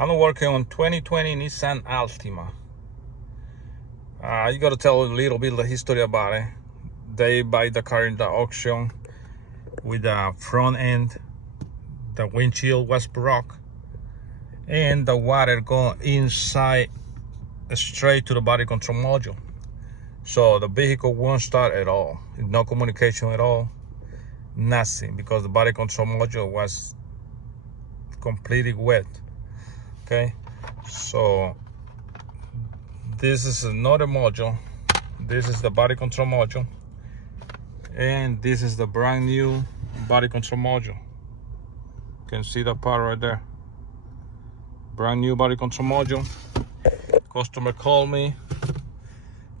I'm working on 2020 Nissan Altima. You gotta tell a little bit of the history about it. They buy the car in the auction with the front end, the windshield was broke, and the water going inside straight to the body control module. So the vehicle won't start at all. No communication at all. Nothing, because the body control module was completely wet. Okay, so this is another module. This is the body control module, and this is the brand new body control module. You can see the part right there. Brand new body control module. Customer called me.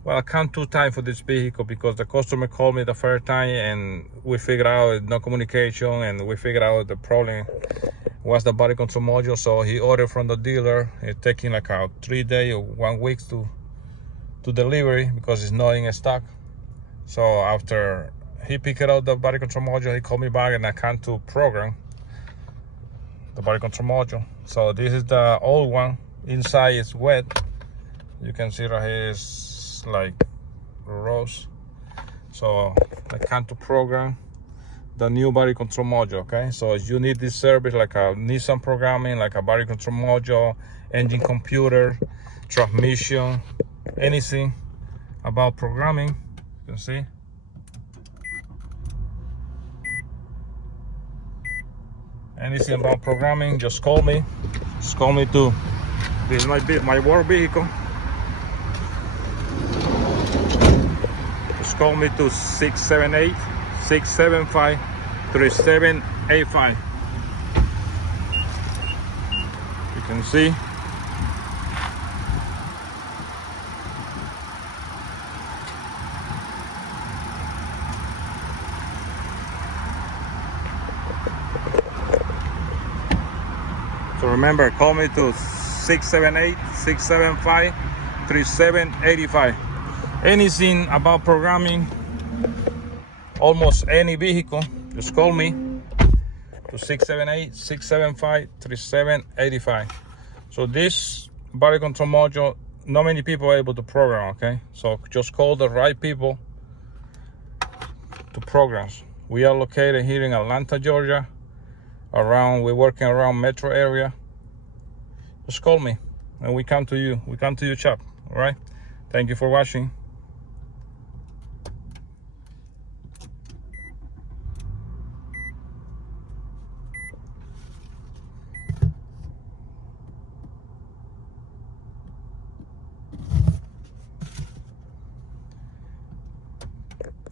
Well, I count 2 times for this vehicle because the customer called me the first time and we figured out no communication, and we figured out the problem was the body control module. So he ordered from the dealer. It's taking like a 3 day or 1 week to delivery because it's not in stock. So after he picked out the body control module, he called me back and I can't to program the body control module. So this is the old one. Inside is wet. You can see right here is like rose. So I can't to program the new body control module. Okay, so you need this service like a Nissan programming, like a body control module, engine computer, transmission, anything about programming. You can see anything about programming, just call me. Just call me too. This is my work vehicle. Just call me to 678-675-3785. You can see. So remember, call me to 678-675-3785. Anything about programming, almost any vehicle, just call me to 678-675-3785. So this body control module, not many people are able to program, okay? So just call the right people to program. We are located here in Atlanta, Georgia. We're working around metro area. Just call me and we come to you. We come to your shop. All right. Thank you for watching.